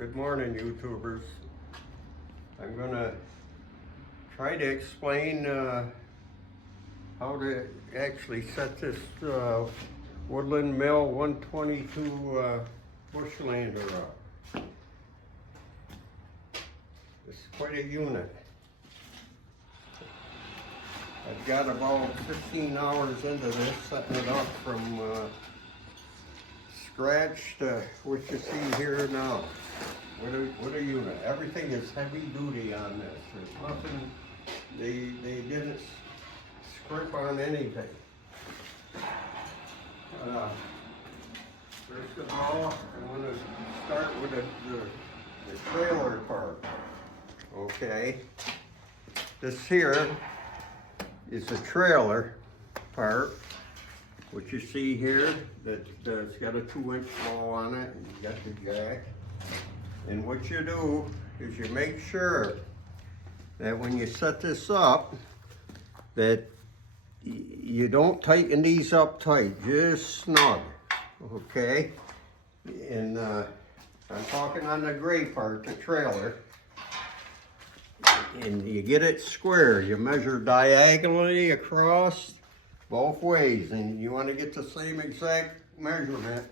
Good morning, YouTubers. I'm gonna try to explain how to actually set this Woodland Mill 122 bushlander up. It's quite a unit. I've got about 15 hours into this, setting it up from scratch to what you see here now. What a unit. Everything is heavy duty on this. There's nothing, they didn't script on anything. First of all, I'm going to start with the trailer part. Okay. This here is the trailer part, what you see here, that's got a 2-inch ball on it, and you got the jack. And what you do is you make sure that when you set this up, that you don't tighten these up tight, just snug, okay? And I'm talking on the gray part, the trailer. And you get it square. You measure diagonally across both ways, and you want to get the same exact measurement,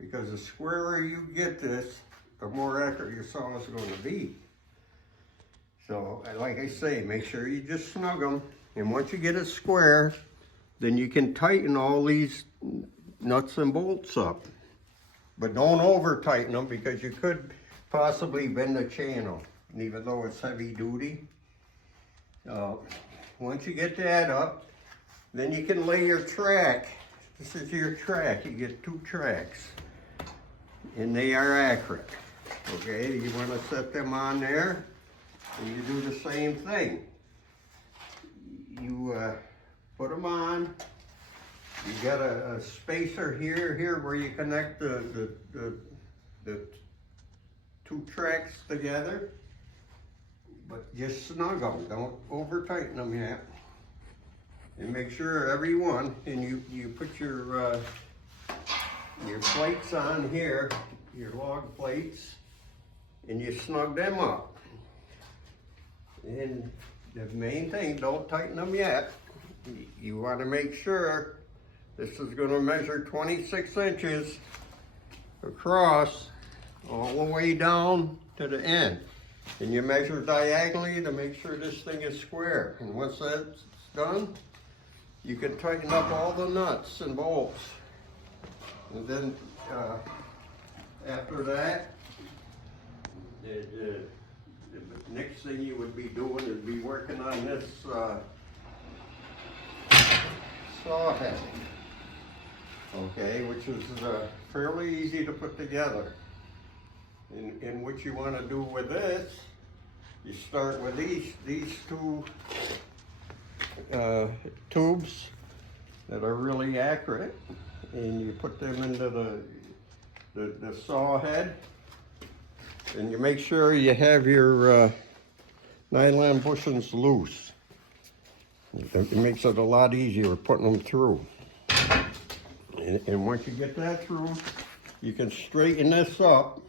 because the squarer you get this, the more accurate your saw is going to be. So, like I say, make sure you just snug them, and once you get it square, then you can tighten all these nuts and bolts up. But don't over tighten them, because you could possibly bend the channel, and even though it's heavy duty. Once you get that up, then you can lay your track. This is your track. You get 2 tracks, and they are accurate. Okay, you want to set them on there, and you do the same thing. You put them on. You got a spacer here where you connect the 2 tracks together, but just snug them. Don't over tighten them yet. And make sure every one, and you put your plates on here, your log plates, and you snug them up. And the main thing, don't tighten them yet. You want to make sure this is going to measure 26 inches across all the way down to the end. And you measure diagonally to make sure this thing is square. And once that's done, you can tighten up all the nuts and bolts. And then after that, the next thing you would be doing is be working on this saw head, okay, which is fairly easy to put together. And what you want to do with this, you start with these 2 tubes that are really accurate, and you put them into the saw head, and you make sure you have your nylon bushings loose. It makes it a lot easier putting them through. And once you get that through, you can straighten this up.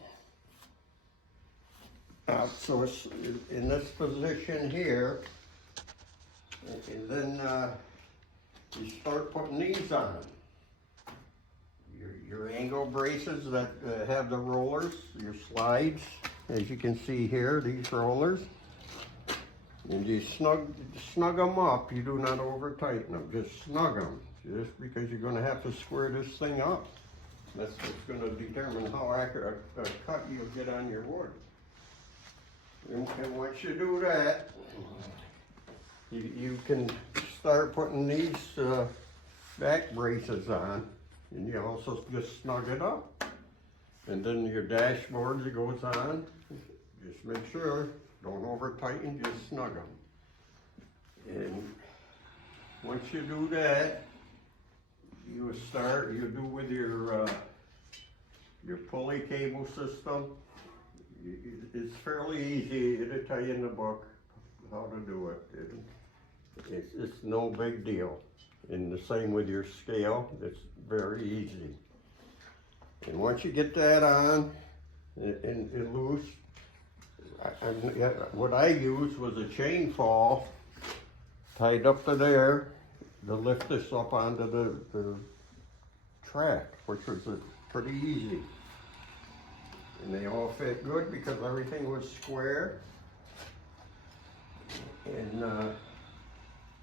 So it's in this position here, and then you start putting these on. Your angle braces that have the rollers, your slides, as you can see here, these rollers. And you snug them up. You do not over tighten them, just snug them. Just because you're going to have to square this thing up. That's what's going to determine how accurate a cut you'll get on your wood. And once you do that, you can start putting these back braces on, and you also just snug it up. And then your dashboard that goes on, just make sure, don't over tighten, just snug them. And once you do that, you do with your pulley cable system. It's fairly easy. It'll tell you in the book how to do it. It's no big deal. And the same with your scale. It's very easy. And once you get that on, and loose. What I used was a chain fall tied up to there to lift this up onto the track, which was pretty easy. And they all fit good because everything was square. And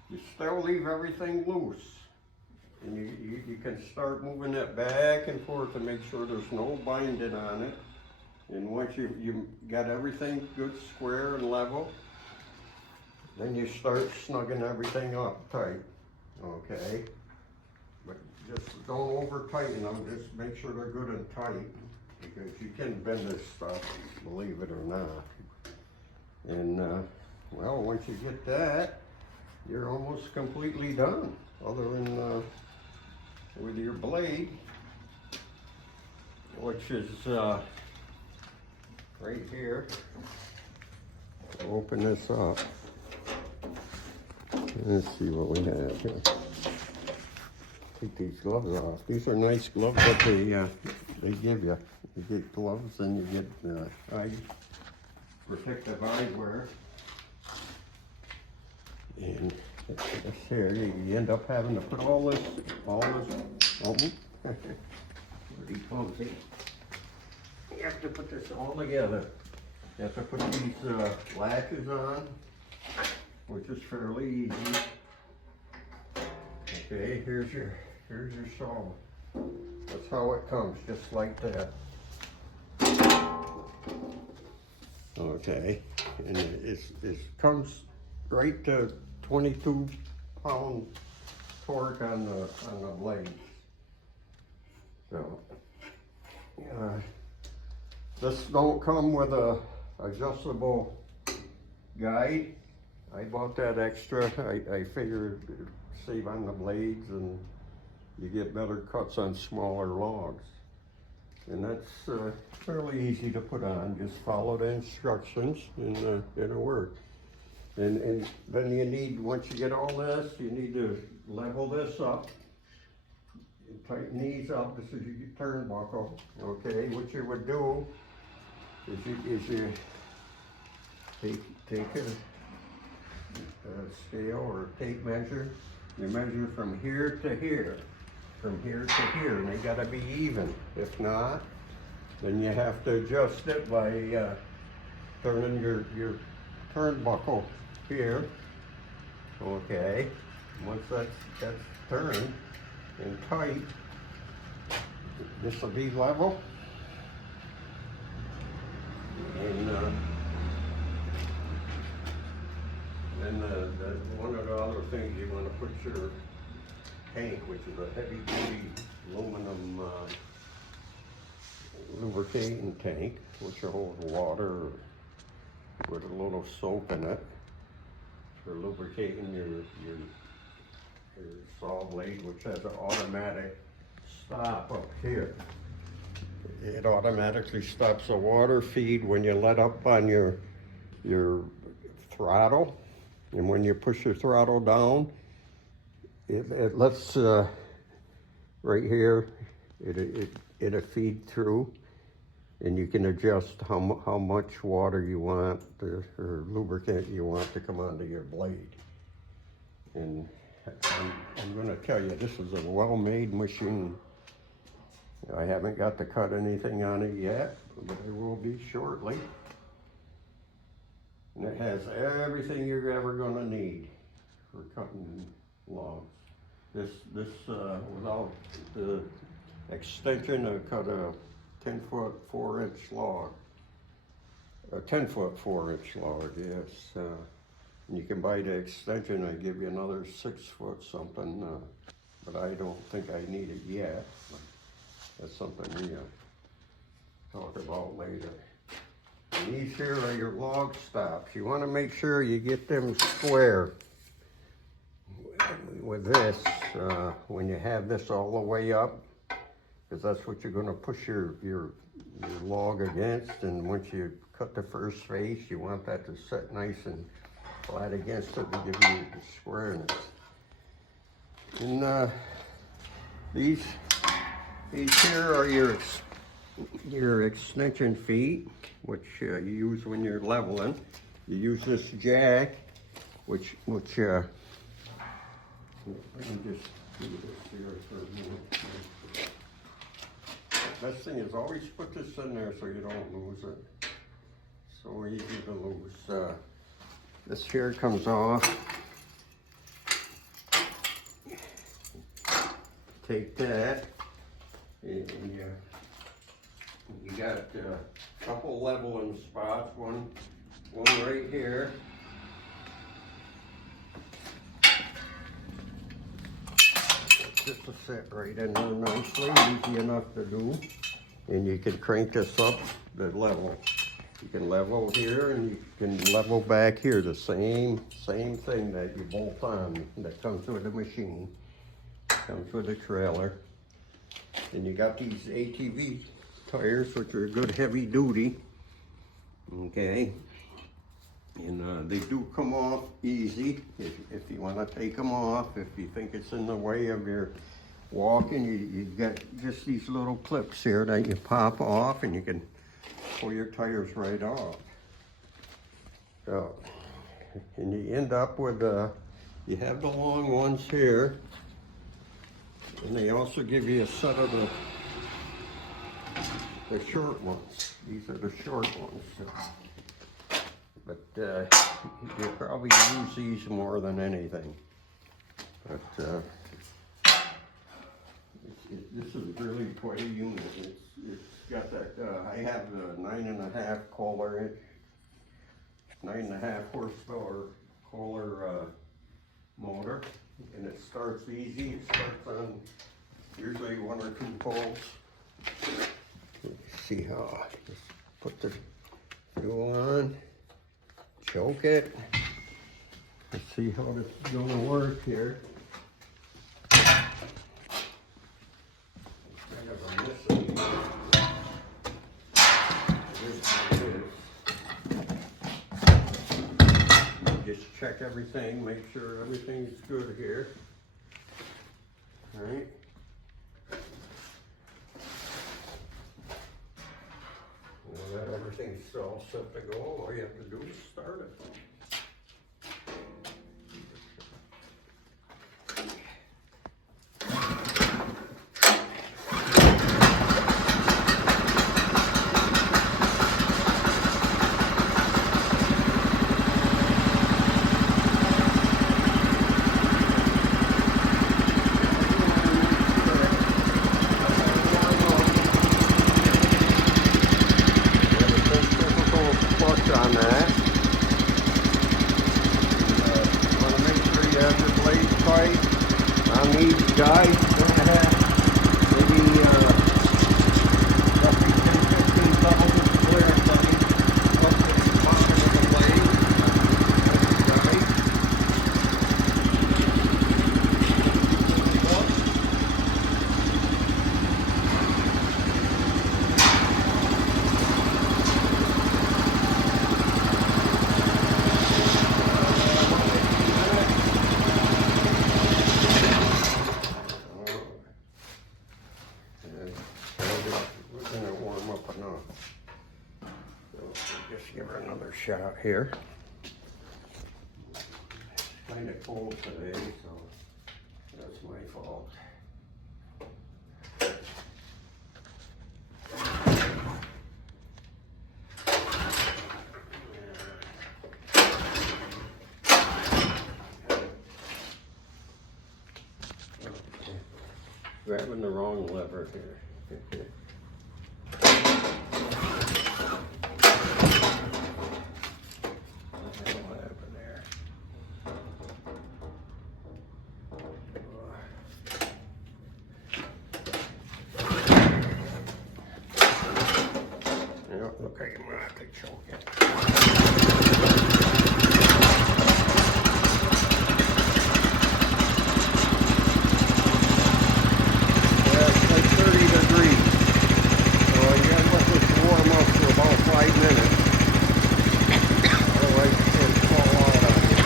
you still leave everything loose. And you can start moving it back and forth to make sure there's no binding on it. And once you got everything good, square and level, then you start snugging everything up tight, okay? But just don't over tighten them, just make sure they're good and tight, because you can bend this stuff, believe it or not. And well, once you get that, you're almost completely done, other than with your blade, which is right here. Open this up. Let's see what we have here. Take these gloves off. These are nice gloves that they give you. You get gloves and you get protective eyewear. And this here, you end up having to put all this, pretty clumsy. You have to put this all together. You have to put these latches on, which is fairly easy. Okay, here's your saw. That's how it comes, just like that. Okay, and it comes right to 22-pound torque on the blade. So, this don't come with a adjustable guide. I bought that extra. I figured save on the blades and you get better cuts on smaller logs. And that's fairly easy to put on. Just follow the instructions and it'll work. And then you need, once you get all this, you need to level this up. Tighten these up. This is your turnbuckle. Okay, what you would do is you take a scale or tape measure. You measure from here to here, and they gotta be even. If not, then you have to adjust it by turning your turnbuckle here. Okay, once that's turned and tight, this will be level. And then one of the other things you want to put your tank, which is a heavy duty aluminum lubricating tank, which holds water with a little soap in it for lubricating your saw blade, which has an automatic stop up here. It automatically stops the water feed when you let up on your throttle, and when you push your throttle down, it lets right here it'll feed through, and you can adjust how much water you want or lubricant you want to come onto your blade. And I'm going to tell you, this is a well-made machine. I haven't got to cut anything on it yet, but I will be shortly. And it has everything you're ever going to need for cutting logs. This without the extension, I cut a 10-foot 4-inch log. A 10-foot 4-inch log, yes. And you can buy the extension. I give you another 6-foot something, but I don't think I need it yet. That's something we'll talk about later. And these here are your log stops. You want to make sure you get them square with this when you have this all the way up, because that's what you're going to push your log against. And once you cut the first face, you want that to set nice and flat against it to give you the squareness. And these here are your your extension feet, which you use when you're leveling. You use this jack, which let me just do this here for a minute. Best thing is always put this in there so you don't lose it. So easy to lose. This here comes off. Take that, and you got a couple leveling spots. One right here. Just to sit right in there nicely, easy enough to do. And you can crank this up the level. You can level here and you can level back here. The same thing that you bolt on that comes with the machine. Comes with a trailer. And you got these ATV tires, which are good heavy duty. Okay. And they do come off easy if you want to take them off. If you think it's in the way of your walking, you got just these little clips here that you pop off and you can pull your tires right off. So, and you end up with, you have the long ones here. And they also give you a set of the short ones. These are the short ones. So. But you probably use these more than anything. But this is really quite a unit. It's got that, I have the 9.5 Kohler, 9.5 horsepower Kohler motor. And it starts easy. It starts on usually 1 or 2 poles. Let's see how, just put the fuel on. Choke it. Let's see how this is going to work here. Kind of a missing. Just check everything, make sure everything's good here. All right. Now that everything's all set to go, all you have to do is start it. On that. Want to make sure you have your blades tight on these guys. We're going to have maybe roughly 10-15,000 clearance on each up to the bottom of the blade. Just give her another shot here. It's kind of cold today, so that's my fault. Grabbing the wrong lever here. Okay, I'm gonna have to choke it. Yeah, it's like 30 degrees. So you gotta let this warm up for about 5 minutes. Otherwise it'll fall out on you.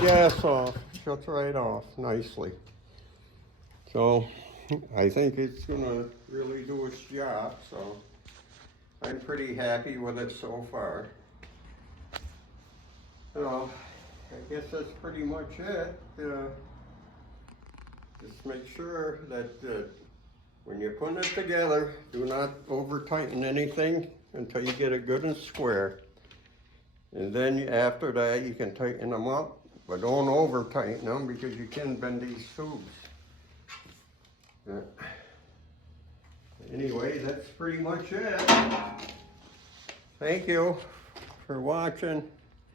Gas off, shuts right off nicely. So I think it's gonna really do its job, so I'm pretty happy with it so far. So I guess that's pretty much it. Just make sure that when you're putting it together, do not over tighten anything until you get it good and square. And then after that, you can tighten them up, but don't over tighten them because you can bend these tubes. Anyway, that's pretty much it. Thank you for watching.